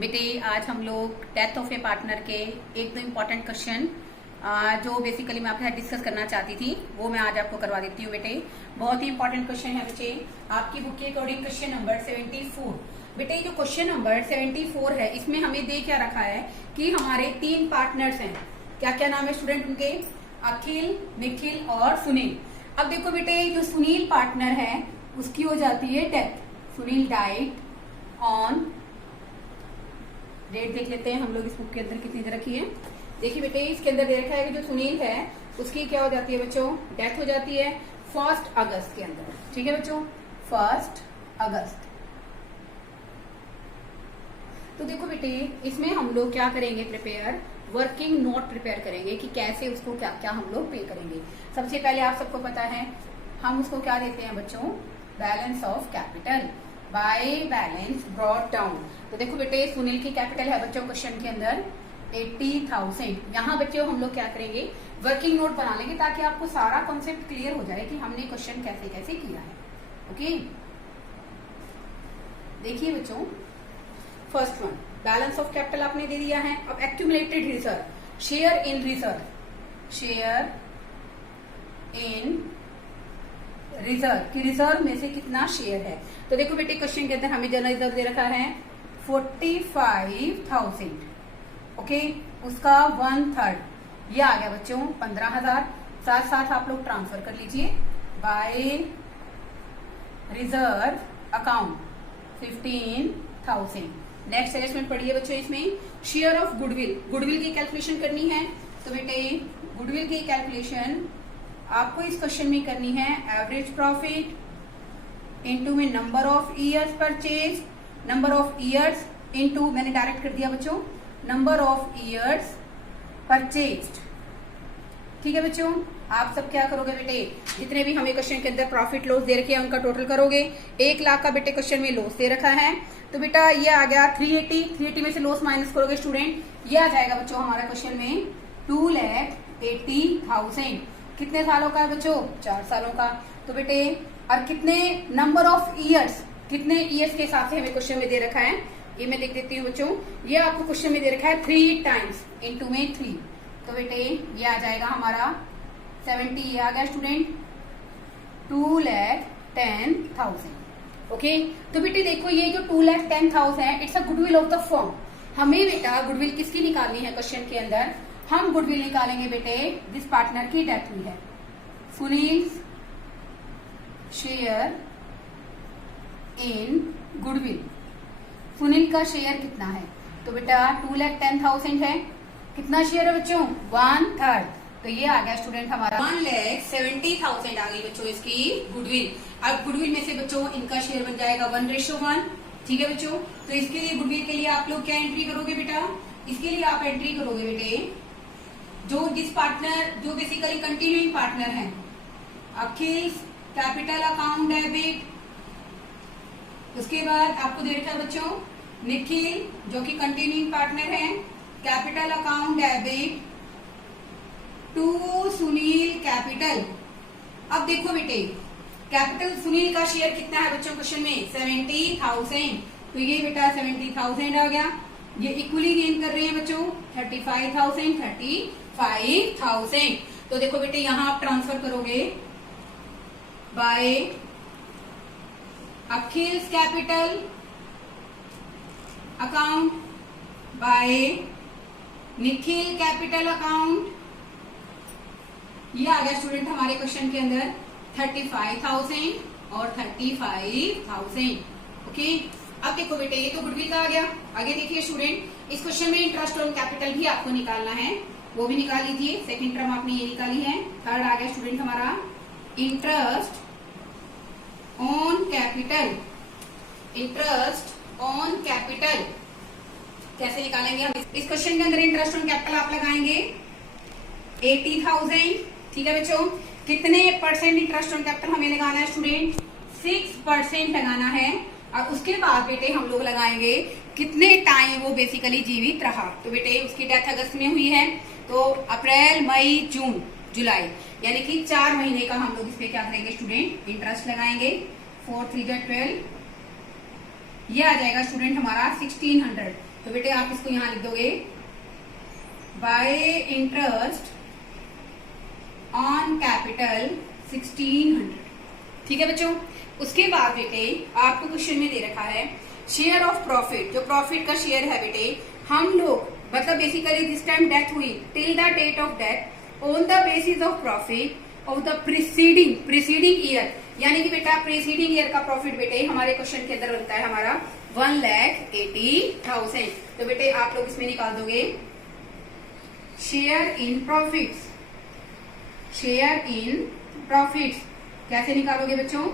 बेटे आज हम लोग डेथ ऑफ ए पार्टनर के एक दो इम्पोर्टेंट क्वेश्चन जो बेसिकली मैं आपके साथ डिस्कस करना चाहती थी वो मैं आज आपको करवा देती हूँ बेटे। बहुत ही इंपॉर्टेंट क्वेश्चन है बच्चे, आपकी बुक के अकॉर्डिंग क्वेश्चन नंबर 74। बेटे जो क्वेश्चन नंबर 74 है इसमें हमें दे क्या रखा है कि हमारे 3 पार्टनर्स हैं। क्या क्या नाम है स्टूडेंट उनके? अखिल, निखिल और सुनील। अब देखो बेटे जो सुनील पार्टनर है उसकी हो जाती है death. Sunil died on, date देख लेते हैं हम लोग इस बुक के अंदर कितनी दे रखी है। देखिए बेटे इसके अंदर दे रखा है कि जो सुनील है उसकी क्या हो जाती है बच्चों, डेथ हो जाती है 1 अगस्त के अंदर। ठीक है बच्चों, 1 अगस्त। तो देखो बेटे इसमें हम लोग क्या करेंगे, प्रिपेयर वर्किंग नोट प्रिपेयर करेंगे कि कैसे उसको क्या क्या हम लोग पे करेंगे। सबसे पहले आप सबको पता है हम उसको क्या देते हैं बच्चों, balance of capital by balance brought down. तो देखो बेटे सुनील की कैपिटल है बच्चों क्वेश्चन के अंदर 80,000। यहाँ बच्चों हम लोग क्या करेंगे, वर्किंग नोट बना लेंगे ताकि आपको सारा कॉन्सेप्ट क्लियर हो जाए कि हमने क्वेश्चन कैसे कैसे किया है। ओके देखिए बच्चों, first one balance of capital आपने दे दिया है। अब accumulated reserve, share in reserve, share in reserve की रिजर्व में से कितना शेयर है। तो देखो बेटे क्वेश्चन के अंदर हमें जनरल रिजर्व दे रखा है 45,000। ओके उसका 1/3 ये आ गया बच्चों 15,000। साथ साथ आप लोग ट्रांसफर कर लीजिए by reserve account 15,000। Next adjustment पढ़िए बच्चों, इसमें शेयर ऑफ गुडविल, गुडविल की कैलकुलेशन करनी है। तो बेटे गुडविल की कैलकुलेशन आपको इस क्वेश्चन में करनी है एवरेज प्रॉफिट इनटू में number of years purchase, number of years into मैंने डायरेक्ट कर दिया बच्चों नंबर ऑफ ईयर्स परचेज्ड। ठीक है बच्चों, आप सब क्या करोगे बेटे, जितने भी हमें क्वेश्चन के अंदर प्रॉफिट लॉस दे रखे हैं उनका टोटल करोगे। 1 लाख का बेटे क्वेश्चन में लॉस दे रखा है तो बेटा ये आ गया 380 में से लॉस माइनस करोगे स्टूडेंट, ये आ जाएगा बच्चों हमारा क्वेश्चन में 2,80,000। कितने सालों का है बच्चों, 4 सालों का। तो बेटे और कितने नंबर ऑफ ईयर्स, कितने ईयर्स के हिसाब से हमें क्वेश्चन में दे रखा है ये मैं लिख देती हूँ बच्चों। ये आपको क्वेश्चन में दे रखा है 3 टाइम्स इनटू में 3। तो बेटे ये आ जाएगा हमारा 70, ये आ गया स्टूडेंट 2,10,000। ओके तो बेटे देखो ये जो 2,10,000 है it's a goodwill of the firm. हमें बेटा गुडविल किसकी निकालनी है क्वेश्चन के अंदर, हम गुडविल निकालेंगे बेटे जिस पार्टनर की डेथ हुई है। Sunil share in goodwill, Sunil का शेयर कितना है तो बेटा 2,10,000 है। कितना शेयर है बच्चों, 1/3। तो ये आ गया स्टूडेंट हमारा 1,70,000 आ गई बच्चों इसकी गुडविल। अब गुडविल में से बच्चों इनका शेयर बन जाएगा 1:1। ठीक है बच्चों, तो इसके लिए गुडविल के लिए आप लोग क्या एंट्री करोगे बेटा, इसके लिए आप एंट्री करोगे बेटे जो जिस पार्टनर जो बेसिकली कंटिन्यूइंग पार्टनर है, अखिल कैपिटल अकाउंट डेबिट। उसके बाद आपको दे रखा है बच्चों निखिल जो कि कंटिन्यूइंग पार्टनर है, capital account debit to Sunil capital. अब देखो बेटे कैपिटल सुनील का शेयर कितना है बच्चों क्वेश्चन में 70,000। तो ये बेटा 70,000 आ गया। ये इक्वली गेन कर रहे हैं बच्चों 35,000। तो देखो बेटे यहाँ आप ट्रांसफर करोगे बाय अखिल्स capital account by Nikhil capital account. ये आ गया स्टूडेंट हमारे क्वेश्चन के अंदर 35,000 और 35,000। ओके अब देखो बेटे ये तो गुडविल का आ गया। आगे देखिए स्टूडेंट इस क्वेश्चन में इंटरेस्ट ऑन कैपिटल भी आपको निकालना है, वो भी निकाल लीजिए। सेकंड टर्म आपने ये निकाली है। थर्ड आ गया स्टूडेंट हमारा interest on capital, interest on capital कैसे निकालेंगे हम इस क्वेश्चन के अंदर। इंटरेस्ट ऑन कैपिटल आप लगाएंगे 80,000। ठीक है बच्चों, कितने परसेंट इंटरेस्ट ऑन कैपिटल हमें लगाना है स्टूडेंट, 6% लगाना है। और उसके बाद बेटे हम लोग लगाएंगे कितने टाइम वो बेसिकली जीवित रहा। तो बेटे उसकी डेथ अगस्त में हुई है तो अप्रैल मई जून जुलाई यानी कि 4 महीने का हम लोग इस पे क्या करेंगे स्टूडेंट, इंटरेस्ट लगाएंगे। 4 3 12 ये आ जाएगा स्टूडेंट हमारा 1600। तो बेटे आप इसको यहां लिख दोगे बाय इंटरेस्ट ऑन कैपिटल 1600। ठीक है बच्चों। उसके बाद बेटे आपको क्वेश्चन में दे रखा है शेयर ऑफ प्रॉफिट, जो प्रॉफिट का शेयर है बेटे हम लोग, मतलब बेसिकली जिस टाइम डेथ हुई till the date of death on the basis of profit of the preceding year, यानी कि बेटा प्रीसीडिंग ईयर का प्रॉफिट बेटे हमारे क्वेश्चन के अंदर बनता है हमारा 1,80,000। तो बेटे आप लोग इसमें निकाल दोगे share in profits, share in profits कैसे निकालोगे बच्चों?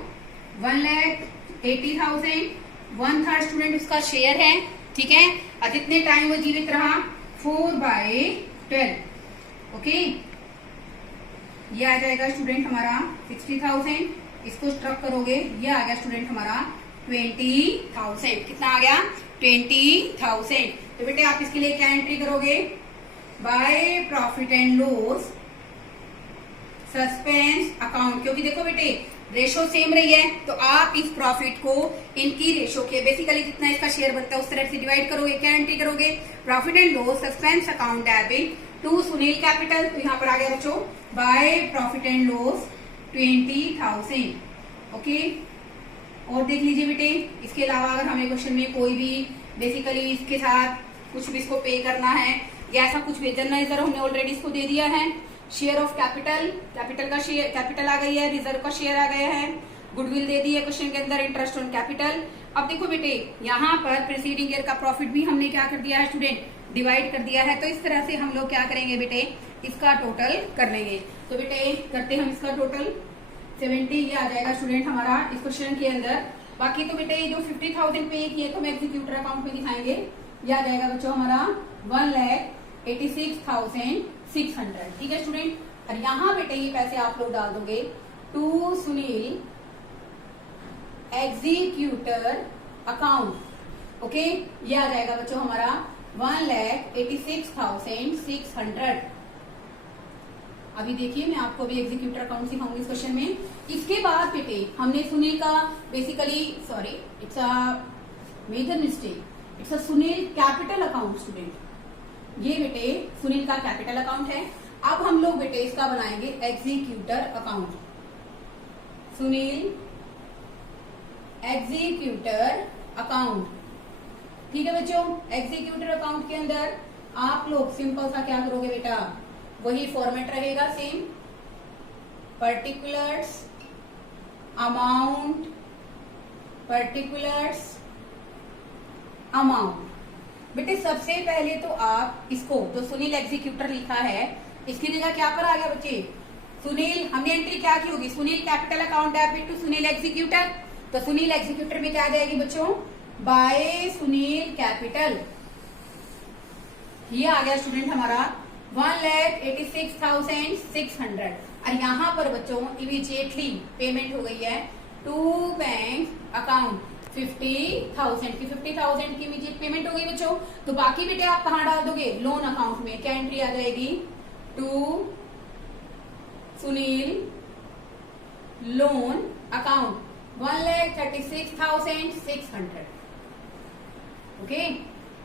1,80,000, 1/3 स्टूडेंट उसका शेयर है, ठीक है, और जितने टाइम वो जीवित रहा 4/12। ओके, ये आ जाएगा स्टूडेंट हमारा 60,000, इसको स्ट्रक करोगे ये आ गया स्टूडेंट हमारा 20,000। कितना आ गया? 20,000। तो बेटे आप इसके लिए क्या एंट्री करोगे? Bye profit and loss suspense account, क्योंकि देखो बेटे रेशो सेम रही है तो आप इस प्रॉफिट को इनकी रेशो के बेसिकली जितना इसका शेयर बनता है उस तरह से डिवाइड करोगे। क्या एंट्री करोगे? Profit and loss suspense account debit to Sunil capital. तो यहाँ पर आ गया बच्चों by profit and loss 20,000। Okay, और देख लीजिए बेटे इसके अलावा अगर हमें क्वेश्चन में कोई भी बेसिकली इसके साथ कुछ भी इसको पे करना है या ऐसा कुछ भी जर्नलाइजर हमने ऑलरेडी इसको दे दिया है। शेयर ऑफ कैपिटल, कैपिटल का शेयर, कैपिटल आ गई है, रिजर्व का शेयर आ गया है, गुडविल दे दी है क्वेश्चन के अंदर, इंटरेस्ट ऑन कैपिटल। अब देखो बेटे यहाँ पर प्रीसीडिंग ईयर का प्रॉफिट भी हमने क्या कर दिया है स्टूडेंट? डिवाइड कर दिया है। तो इस तरह से हम लोग क्या करेंगे बेटे? इसका टोटल कर लेंगे। तो बेटे करते हम इसका टोटल 70, ये आ जाएगा स्टूडेंट हमारा इस क्वेश्चन के अंदर। बाकी तो बेटे ये जो 50,000 पे किए तो हम एग्जीक्यूटर अकाउंट में दिखाएंगे। ये आ जाएगा बच्चों हमारा 1,86,600। ठीक है स्टूडेंट, और यहाँ बेटे ये पैसे आप लोग डाल दोगे to Sunil executor account. Okay, ये आ जाएगा बच्चों हमारा 1,86,600। अभी देखिए मैं आपको अभी एग्जीक्यूटर अकाउंट सिखाऊंगी इस क्वेश्चन में। इसके बाद बेटे हमने सुनील का basically sorry it's a major mistake, it's a Sunil capital account student. ये बेटे सुनील का कैपिटल अकाउंट है। अब हम लोग बेटे इसका बनाएंगे executor account. Sunil executor account, ठीक है बच्चों। एग्जीक्यूटर अकाउंट के अंदर आप लोग सिंपल सा क्या करोगे बेटा? वही फॉर्मेट रहेगा same, particulars amount, particulars amount. बेटे सबसे पहले तो आप इसको जो सुनील एग्जीक्यूटर लिखा है इसकी जगह क्या पर आ गया बच्चे? सुनील, हमने एंट्री क्या की होगी? Sunil capital account debit to Sunil executor. तो सुनील एग्जीक्यूटर में क्या आ जाएगी बच्चों? By Sunil capital. ये आ गया स्टूडेंट हमारा 1,86,600। और यहाँ पर बच्चों इमीडिएटली पेमेंट हो गई है टू बैंक अकाउंट 50,000 की। 50,000 की इमीडिएट पेमेंट हो गई बच्चों। तो बाकी बेटे आप कहाँ डाल दोगे? लोन अकाउंट में। क्या एंट्री आ जाएगी? To Sunil loan account 1,36,600। Okay,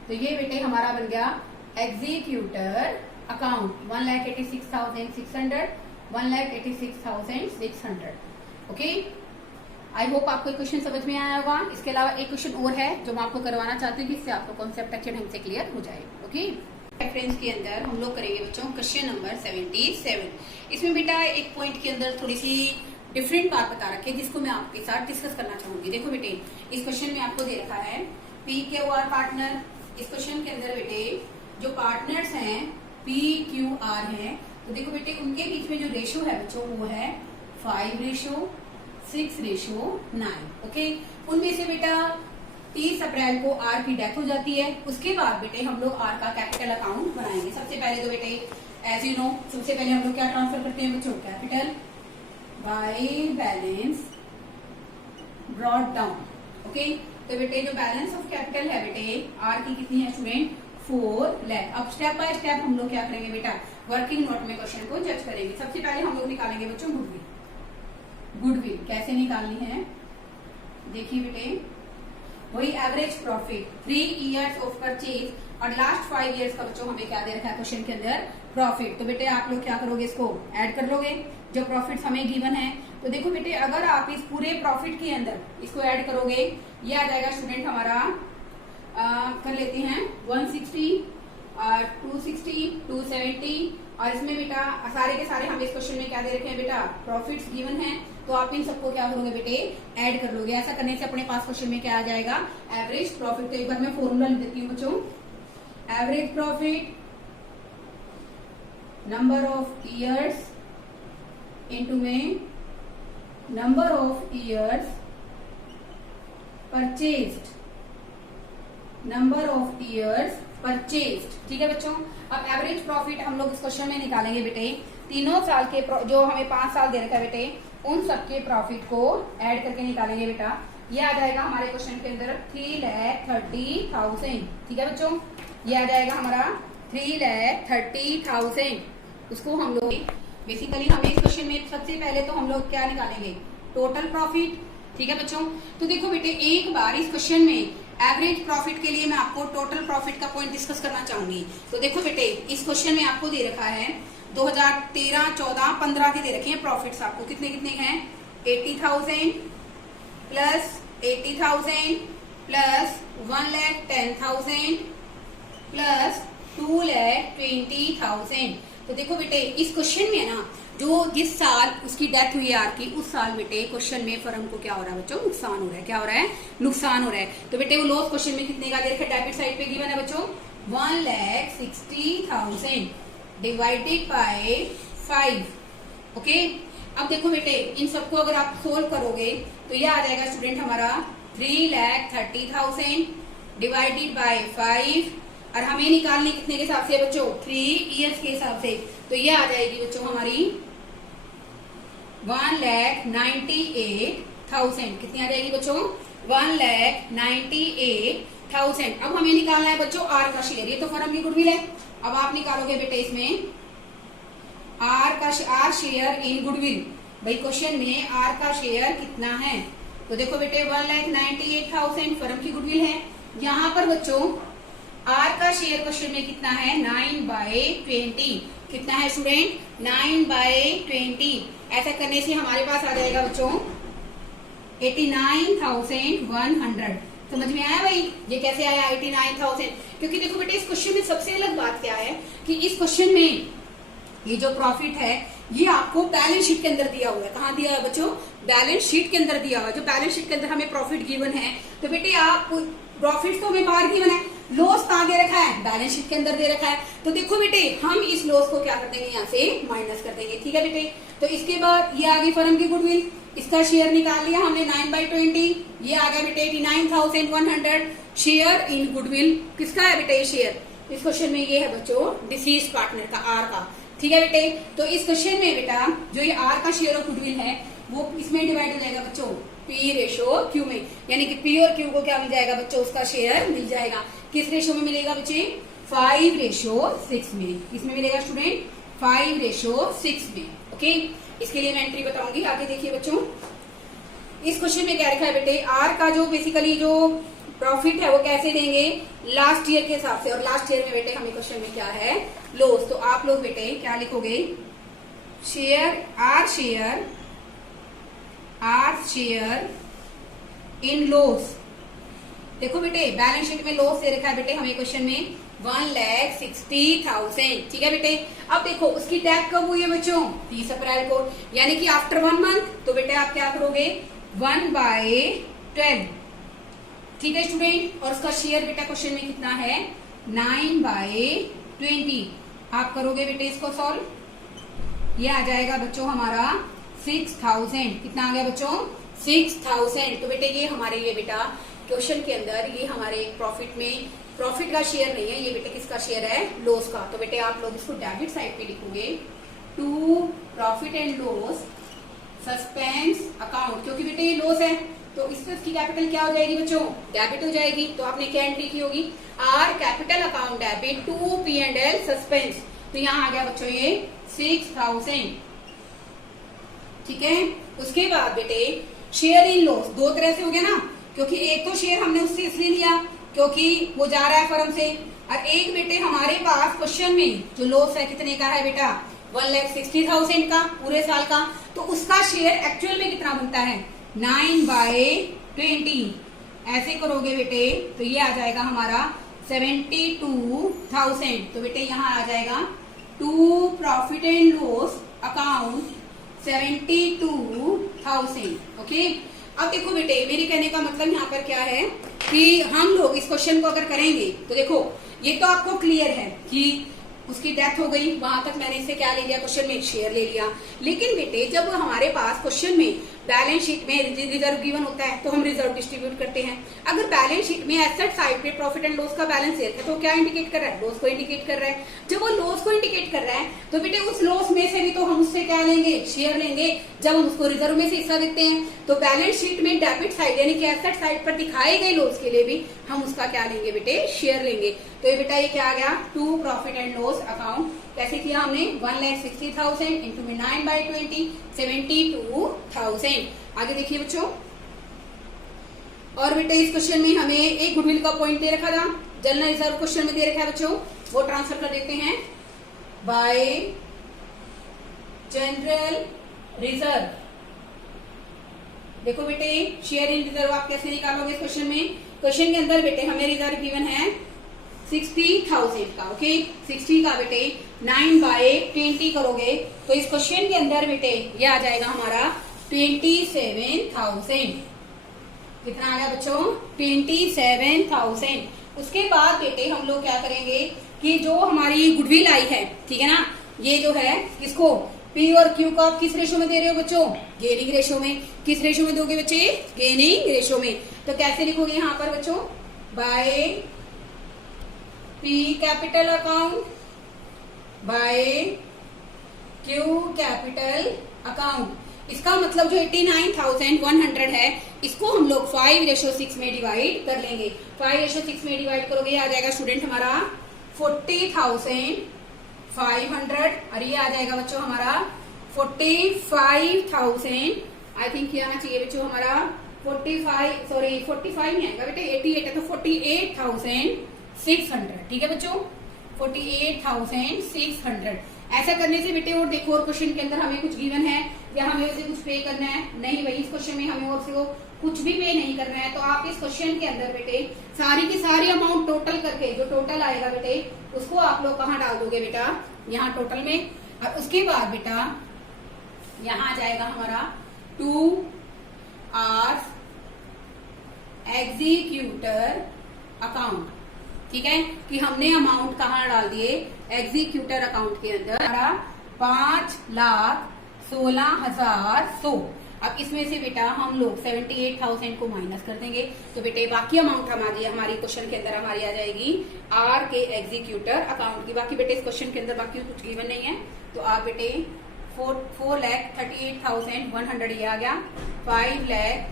तो ये बेटे हमारा बन गया executor account 1,86,600, 1,86,600। Okay, I hope आपको क्वेश्चन समझ में आया होगा। इसके अलावा एक क्वेश्चन और है जो मैं आपको करवाना चाहती हूँ जिससे आपको कॉन्सेप्ट अच्छे ढंग से क्लियर हो जाए। ओके, रेफरेंस के अंदर हम लोग करेंगे बच्चों क्वेश्चन नंबर 77। इसमें बेटा एक पॉइंट के अंदर थोड़ी सी डिफरेंट बात बता रखी है जिसको मैं आपके साथ डिस्कस करना चाहूंगी। देखो बेटे इस क्वेश्चन में आपको दे रखा है PQR पार्टनर। इस क्वेश्चन के अंदर बेटे जो पार्टनर्स हैं PQR हैं, तो देखो बेटे उनके बीच में जो रेशियो है बच्चों वो है 5:6:9। ओके, उनमें से बेटा 30 अप्रैल को R की डेथ हो जाती है। उसके बाद बेटे हम लोग R का कैपिटल अकाउंट बनाएंगे। सबसे पहले तो बेटे एज यू नो सबसे पहले हम लोग क्या ट्रांसफर करते हैं बच्चों? Capital by balance brought down. Okay, तो बेटे जो बैलेंस ऑफ कैपिटल है बेटे R की कितनी है स्टूडेंट? 4 लाख। अब स्टेप बाय स्टेप हम लोग क्या करेंगे बेटा? वर्किंग नोट में क्वेश्चन को जज करेंगे। सबसे पहले हम लोग निकालेंगे बच्चों गुडविल। गुडविल कैसे निकालनी है? देखिए बेटे वही average profit 3 years of purchase और लास्ट 5 ईयर्स का बच्चों हमें क्या दे रखा है क्वेश्चन के अंदर प्रॉफिट। तो बेटे आप लोग क्या करोगे, इसको ऐड कर लोगे जो प्रॉफिट हमें गिवन है। तो देखो बेटे अगर आप इस पूरे प्रॉफिट के अंदर इसको ऐड करोगे ये आ जाएगा स्टूडेंट हमारा कर लेते हैं 160 260 270 और इसमें बेटा सारे के सारे हमें इस क्वेश्चन में क्या दे रखे हैं बेटा प्रॉफिट्स गिवन है। तो आप इन सबको क्या करोगे बेटे ऐड कर लोगे। ऐसा करने से अपने पास क्वेश्चन में क्या आ जाएगा एवरेज प्रॉफिट। तो एक बार मैं फॉर्मूला लिख देती हूँ बच्चों, average profit number of years into में number of years purchased, number of years purchased. ठीक है बच्चों, अब एवरेज प्रॉफिट हम लोग इस क्वेश्चन में निकालेंगे बेटे तीनों साल के जो हमें 5 साल दे रखा है बेटे उन सबके प्रॉफिट को ऐड करके निकालेंगे बेटा। ये आ जाएगा हमारे क्वेश्चन के अंदर 3,30,000। ठीक है बच्चों, ये आ जाएगा हमारा 3,30,000। उसको हम लोग बेसिकली हमें इस क्वेश्चन में सबसे पहले तो हम लोग क्या निकालेंगे टोटल प्रॉफिट। ठीक है बच्चों, तो देखो बेटे एक बार इस क्वेश्चन में एवरेज प्रॉफिट के लिए मैं आपको टोटल प्रॉफिट का पॉइंट डिस्कस करना चाहूंगी। तो देखो बेटे इस क्वेश्चन में आपको दे रखा है 2013, 14, 15 के दे रखे हैं प्रॉफिट्स आपको कितने कितने हैं 80,000 प्लस 80,000 प्लस 1,10,000 प्लस 2,20,000। तो देखो बेटे इस क्वेश्चन में ना जो जिस साल उसकी डेथ हुई आर की उस साल बेटे क्वेश्चन में फर्म को क्या हो रहा है बच्चों नुकसान हो रहा है। क्या हो रहा है नुकसान हो रहा है। तो बेटे वो लॉस क्वेश्चन में कितने का दे रखा है डेबिट साइड पे गिवन है बच्चों 1,60,000 डिवाइडेड बाय 5। ओके, अब देखो बेटे इन सबको अगर आप सोल्व करोगे तो ये आ जाएगा स्टूडेंट हमारा 3,30,000 डिवाइडेड बाय 5 और हमें निकालने कितने के हिसाब से बच्चों 3 इयर्स के हिसाब से। तो ये आ जाएगी बच्चों हमारी 1,98,000। कितनी आ जाएगी बच्चों 1,98,000। अब हमें निकालना है बच्चों आर का शेयर, ये तो फर्म की गुडविल है। अब आप निकालोगे बेटे इसमें आर शेयर इन गुडविल। भाई क्वेश्चन में आर का शेयर कितना है। तो देखो बेटे 1,98,000 फर्म की गुडविल है। यहाँ पर बच्चों आर का शेयर क्वेश्चन में कितना है 9/20। कितना है स्टूडेंट 9/20। ऐसा करने से हमारे पास आ जाएगा बच्चों 89,100। समझ में आया भाई ये कैसे आया 89,000। क्योंकि देखो बेटे इस क्वेश्चन में सबसे अलग बात क्या है कि इस क्वेश्चन में ये जो प्रॉफिट है ये आपको बैलेंस शीट के अंदर दिया हुआ है। कहाँ दिया है बच्चों बैलेंस शीट के अंदर दिया हुआ है। जो बैलेंस शीट के अंदर हमें प्रॉफिट गिवन है तो बेटे आप प्रॉफिट तो हमें बाहर गिवन है, लॉस कहाँ दे रखा है बैलेंस शीट के अंदर दे रखा है। तो देखो बेटे हम इस लॉस को क्या कर देंगे यहाँ से माइनस कर देंगे। ठीक है बेटे, तो इसके बाद ये आ गई फर्म की गुडविल, इसका शेयर निकाल लिया हमने 9/20। ये आ गया बेटे 89,100 शेयर इन गुडविल। किसका है बेटे ये शेयर इस क्वेश्चन में ये है बच्चों डिसीज पार्टनर का आर का। ठीक है बेटे, तो इस क्वेश्चन में बेटा जो ये आर का शेयर ऑफ गुडविल है वो इसमें डिवाइड हो जाएगा बच्चों पी रेशो क्यू में, यानी कि पी और क्यू को क्या मिल जाएगा बच्चों उसका शेयर मिल जाएगा। किस रेशो में मिलेगा बच्चे 5:6 में। किसमें मिलेगा स्टूडेंट 5:6 में। ओके, इसके लिए मैं एंट्री बताऊंगी आगे। देखिए बच्चों इस क्वेश्चन में क्या लिखा है बेटे आर का जो बेसिकली जो प्रॉफिट है वो कैसे देंगे लास्ट ईयर के हिसाब से। और लास्ट ईयर में बेटे हमें क्वेश्चन में क्या है लॉस। तो आप लोग बेटे क्या लिखोगे share R share in loss. देखो बेटे बैलेंस शीट में लॉस दे रखा है बेटे हमें क्वेश्चन में 1,60,000। ठीक है बेटे, अब देखो उसकी डेथ कब हुई है बच्चों 30 अप्रैल को, यानी कि आफ्टर 1 मंथ। तो बेटे आप क्या करोगे 1/12। ठीक है स्टूडेंट, और उसका शेयर बेटा क्वेश्चन में कितना है 9/20। आप करोगे बेटे इसको सॉल्व, ये आ जाएगा बच्चों हमारा 6,000। कितना आ गया बच्चों 6,000। तो बेटे ये हमारे लिए बेटा क्वेश्चन के अंदर ये हमारे प्रॉफिट में प्रॉफिट का शेयर नहीं है, ये बेटे किसका शेयर है लॉस का। तो बेटे आप लोग इसको डेबिट साइड पे लिखोगे to profit and loss suspense account. क्योंकि बेटे ये लॉस है तो इसकी कैपिटल क्या हो जाएगी बच्चों डेबिट हो जाएगी। तो आपने क्या एंट्री की होगी R capital account debit to P&L suspense. तो यहाँ आ गया बच्चों ये 6,000। ठीक है, उसके बाद बेटे शेयर इन लॉस दो तरह से हो गया ना, क्योंकि एक तो शेयर हमने उससे इसलिए लिया क्योंकि वो जा रहा है फर्म से, और एक बेटे हमारे पास क्वेश्चन में जो लॉस है कितने का है बेटा 1,60,000 का पूरे साल का, तो उसका शेयर एक्चुअल में कितना बनता है 9/20। ऐसे करोगे बेटे तो ये आ जाएगा हमारा 72,000। तो बेटे यहाँ आ जाएगा to profit and loss account 72,000। Okay, अब देखो बेटे मेरे कहने का मतलब यहाँ पर क्या है कि हम लोग इस क्वेश्चन को अगर करेंगे तो देखो ये तो आपको क्लियर है कि उसकी डेथ हो गई, वहां तक मैंने इससे क्या ले लिया क्वेश्चन में शेयर ले लिया। लेकिन बेटे जब हमारे पास क्वेश्चन में बैलेंस शीट में रिजर्व गिवन होता है तो हम रिजर्व डिस्ट्रीब्यूट करते हैं। अगर बैलेंस शीट में एसेट साइड पे प्रॉफिट एंड लॉस का बैलेंस है तो क्या इंडिकेट कर रहा है, लॉस को इंडिकेट कर रहा है। जब वो लॉस को इंडिकेट कर रहा है तो बेटे उस लॉस में से भी तो हम उससे क्या लेंगे, शेयर लेंगे। जब हम उसको रिजर्व में से हिस्सा देते हैं तो बैलेंस शीट में डेबिट साइड यानी कि एसेट साइड पर दिखाए गए लॉस के लिए भी हम उसका क्या लेंगे बेटे, शेयर लेंगे। तो ये बेटा ये क्या आ गया, to profit and loss account. कैसे किया हमने 1,60,000 इंटू 9/20 72,000। आगे देखिए बच्चों, और बेटे इस क्वेश्चन में हमें एक गुडविल का पॉइंट दे रखा था, जनरल रिजर्व क्वेश्चन में दे रखा है बच्चों, वो ट्रांसफर कर देते हैं बाय जनरल रिजर्व। देखो बेटे शेयर इन रिजर्व आप कैसे निकालोगे इस क्वेश्चन में, क्वेश्चन के अंदर बेटे हमें रिजर्व गिवन है 60,000 का। ओके, 60 का बेटे 9/20 करोगे तो इस क्वेश्चन के अंदर बेटे ये आ जाएगा हमारा 27,000। कितना आ गया बच्चों 27,000। उसके बाद बेटे हम लोग क्या करेंगे कि जो हमारी गुडविल आई है, ठीक है ना, ये जो है इसको पी और क्यू को आप किस रेशो में दे रहे हो बच्चों, गेनिंग रेशो में। किस रेशो में दोगे बच्चे, गेनिंग रेशो में। तो कैसे लिखोगे यहाँ पर बच्चों, by P capital account bye Q capital account. इसका मतलब जो 89,100 है इसको हम लोग 5:6 में डिवाइड कर लेंगे। 5:6 में डिवाइड करोगे आ जाएगा स्टूडेंट हमारा 40,500, और ये आ जाएगा बच्चों हमारा 45,000। आई थिंक ये आना चाहिए बच्चों हमारा 45 नहीं आएगा बेटे 88 है, तो 48,600। ठीक है बच्चों 48,600। ऐसा करने से बेटे और देखो और क्वेश्चन के अंदर हमें कुछ गिवन है या हमें उसे कुछ पे करना है, नहीं भाई इस क्वेश्चन में हमें और से वो कुछ भी पे नहीं करना है। तो आप इस क्वेश्चन के अंदर बेटे सारी की सारी अमाउंट टोटल करके जो टोटल आएगा बेटे उसको आप लोग कहाँ डाल दोगे बेटा, यहाँ टोटल में। और उसके बाद बेटा यहाँ आ जाएगा हमारा 2 आवर्स एग्जीक्यूटर अकाउंट। ठीक है कि हमने अमाउंट कहाँ डाल दिए, एग्जीक्यूटर अकाउंट के अंदर 5,16,100। अब इसमें से बेटा हम लोग 78,000 को माइनस कर देंगे तो बेटे बाकी अमाउंट हमारी क्वेश्चन के अंदर हमारी आ जाएगी आर के एग्जीक्यूटर अकाउंट की। बाकी बेटे इस क्वेश्चन के अंदर बाकी कुछ गिवन नहीं है तो आप बेटे 4,38,100 ये आ गया, 5 लाख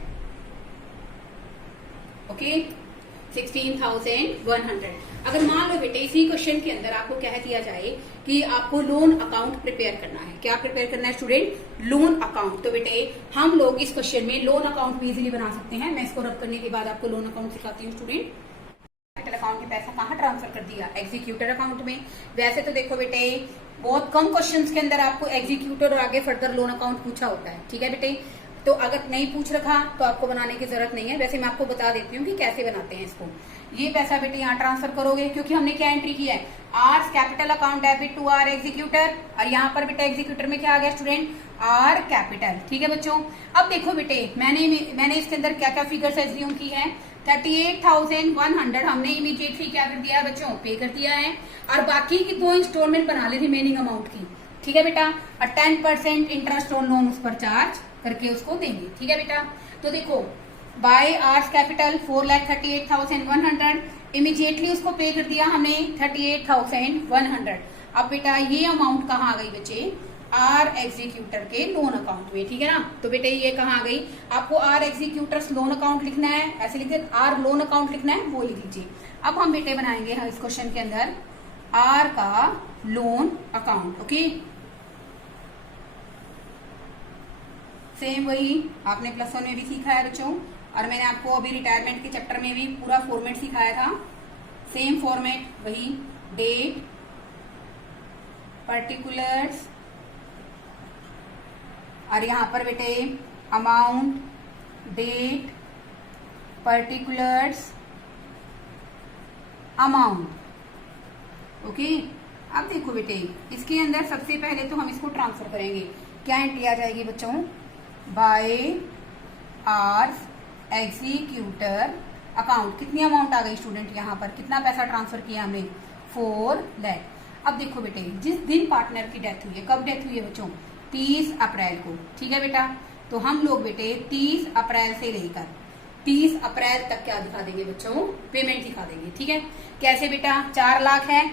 ओके 16,100। अगर मान लो बेटे इसी क्वेश्चन के अंदर आपको कह दिया जाए कि आपको लोन अकाउंट प्रिपेयर करना है, क्या प्रिपेयर करना है स्टूडेंट, लोन अकाउंट। तो बेटे हम लोग इस क्वेश्चन में लोन अकाउंट भी इजीली बना सकते हैं। मैं इसको रब करने के बाद आपको लोन अकाउंट सिखाती हूँ स्टूडेंट। कैपिटल अकाउंट में पैसा कहाँ ट्रांसफर कर दिया, एग्जीक्यूटर अकाउंट में। वैसे तो देखो बेटे बहुत कम क्वेश्चंस के अंदर आपको एग्जीक्यूटर और आगे फर्दर लोन अकाउंट पूछा होता है। ठीक है बेटे, तो अगर नहीं पूछ रखा तो आपको बनाने की जरूरत नहीं है। वैसे मैं आपको बता देती हूँ कि कैसे बनाते हैं इसको। ये पैसा बेटे यहाँ ट्रांसफर करोगे क्योंकि हमने क्या एंट्री किया है, R capital account debit to R executor, और यहाँ पर बेटा एग्जीक्यूटर में क्या आ गया स्टूडेंट, आर कैपिटल। ठीक है बच्चों, अब देखो बेटे मैंने इसके अंदर क्या क्या फिगर्स एज्यूम की है। 38,100 हमने इमीडिएटली क्या कर दिया बच्चों, पे कर दिया है, और बाकी की 2 इंस्टॉलमेंट बना ली रिमेनिंग अमाउंट की। ठीक है बेटा, और 10% इंटरेस्ट ऑन लोन उस पर चार्ज करके उसको देंगे। ठीक है बेटा, तो देखो बाय आर्स कैपिटल 4,38,100 इमीडिएटली उसको पे कर दिया हमने 38,100। अब बेटा ये अमाउंट कहाँ आ गई बच्चे, आर एग्जीक्यूटर के लोन अकाउंट में। ठीक है ना, तो बेटे ये कहाँ आ गई, आपको आर एग्जीक्यूटर्स लोन अकाउंट लिखना है, ऐसे लिख दे, आर लोन अकाउंट लिखना है वो लिख लीजिए। अब हम बेटे बनाएंगे इस क्वेश्चन के अंदर आर का लोन अकाउंट। ओके, सेम वही आपने +1 में भी सीखा है बच्चों, और मैंने आपको अभी रिटायरमेंट के चैप्टर में भी पूरा फॉर्मेट सिखाया था, सेम फॉर्मेट वही, डेट, पर्टिकुलर्स, और यहां पर बेटे amount, date, particulars, amount. Okay, अब देखो बेटे इसके अंदर सबसे पहले तो हम इसको ट्रांसफर करेंगे। क्या एंट्री आ जाएगी बच्चों? By ours executor account. कितनी अमाउंट आ गई स्टूडेंट? यहाँ पर कितना पैसा ट्रांसफर किया हमने? 4 लाख। अब देखो बेटे जिस दिन पार्टनर की डेथ हुई है, कब डेथ हुई है बच्चों? 30 अप्रैल को। ठीक है बेटा, तो हम लोग बेटे 30 अप्रैल से लेकर 30 अप्रैल तक क्या दिखा देंगे बच्चों? पेमेंट दिखा देंगे। ठीक है, कैसे बेटा? 4 लाख है,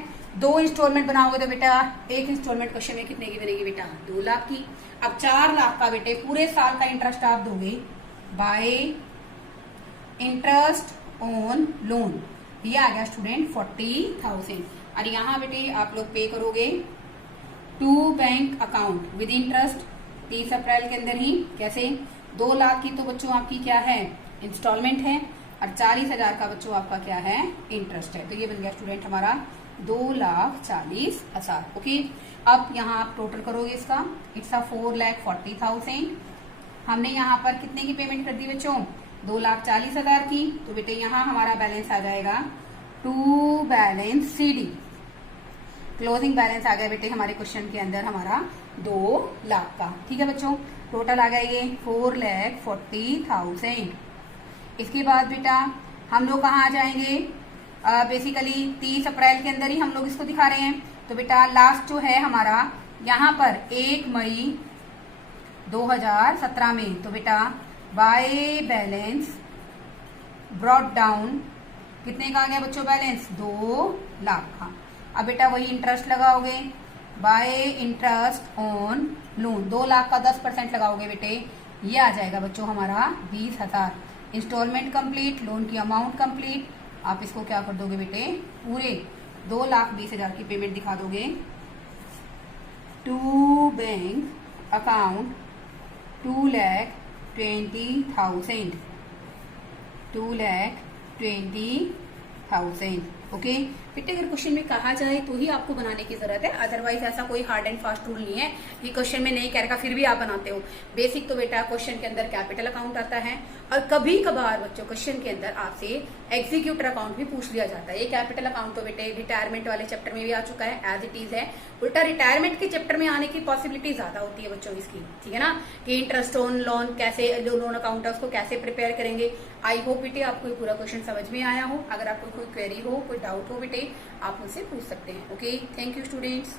2 इंस्टॉलमेंट बनाओगे तो बेटा एक इंस्टॉलमेंट क्वेश्चन में कितने की बनेगी बेटा? 2 लाख की। अब 4 लाख का बेटे पूरे साल का इंटरेस्ट आप दोगे बाय इंटरेस्ट ऑन लोन। ये आ गया स्टूडेंट 40,000। और यहाँ बेटे आप लोग पे करोगे to bank account with interest 30 April के अंदर ही। कैसे? 2 लाख की तो बच्चों आपकी क्या है? इंस्टॉलमेंट है, और 40,000 का बच्चों आपका क्या है? इंटरेस्ट है। तो ये बन गया स्टूडेंट हमारा 2,40,000। ओके, अब यहाँ आप टोटल करोगे इसका, इट्स अ 4,40,000। हमने यहाँ पर कितने की पेमेंट कर दी बच्चों? 2,40,000 की। तो बेटे यहाँ हमारा बैलेंस आ जाएगा to balance CD। Closing balance आ गया बेटे हमारे क्वेश्चन के अंदर हमारा 2 लाख का। ठीक है बच्चों, टोटल आ गया ये 4,40,000। इसके बाद बेटा हम लोग कहाँ आ जाएंगे? बेसिकली 30 अप्रैल के अंदर ही हम लोग इसको दिखा रहे हैं। तो बेटा लास्ट जो है हमारा यहाँ पर 1 मई 2017 में। तो बेटा बाय बैलेंस ब्रॉट डाउन कितने का आ गया बच्चों बैलेंस? 2 लाख का। अब बेटा वही इंटरेस्ट लगाओगे bye interest on loan. 2 lakh का 10% लगाओगे बेटे, ये आ जाएगा बच्चों हमारा 20,000। इंस्टॉलमेंट कंप्लीट, लोन की अमाउंट कंप्लीट। आप इसको क्या कर दोगे बेटे? पूरे 2,20,000 की पेमेंट दिखा दोगे टू बैंक अकाउंट 2,20,000। 2,20,000। ओके बेटे, अगर क्वेश्चन में कहा जाए तो ही आपको बनाने की जरूरत है, अदरवाइज ऐसा कोई हार्ड एंड फास्ट रूल नहीं है कि क्वेश्चन में नहीं कह रखा फिर भी आप बनाते हो। बेसिक तो बेटा क्वेश्चन के अंदर कैपिटल अकाउंट आता है, और कभी कभार बच्चों क्वेश्चन के अंदर आपसे एग्जीक्यूटर अकाउंट भी पूछ लिया जाता है। ये कैपिटल अकाउंट तो बेटे रिटायरमेंट वाले चैप्टर में भी आ चुका है, एज इट इज है। उल्टा रिटायरमेंट के चैप्टर में आने की पॉसिबिलिटी ज्यादा होती है बच्चों इसकी। ठीक है ना, कि इंटरेस्ट ऑन लोन कैसे, जो लोन अकाउंट है उसको कैसे प्रिपेयर करेंगे। आई होप बेटे आपको पूरा क्वेश्चन समझ में आया हो। अगर आपको कोई क्वेरी हो, कोई डाउट हो बेटे, आप मुझसे पूछ सकते हैं। Okay, thank you students.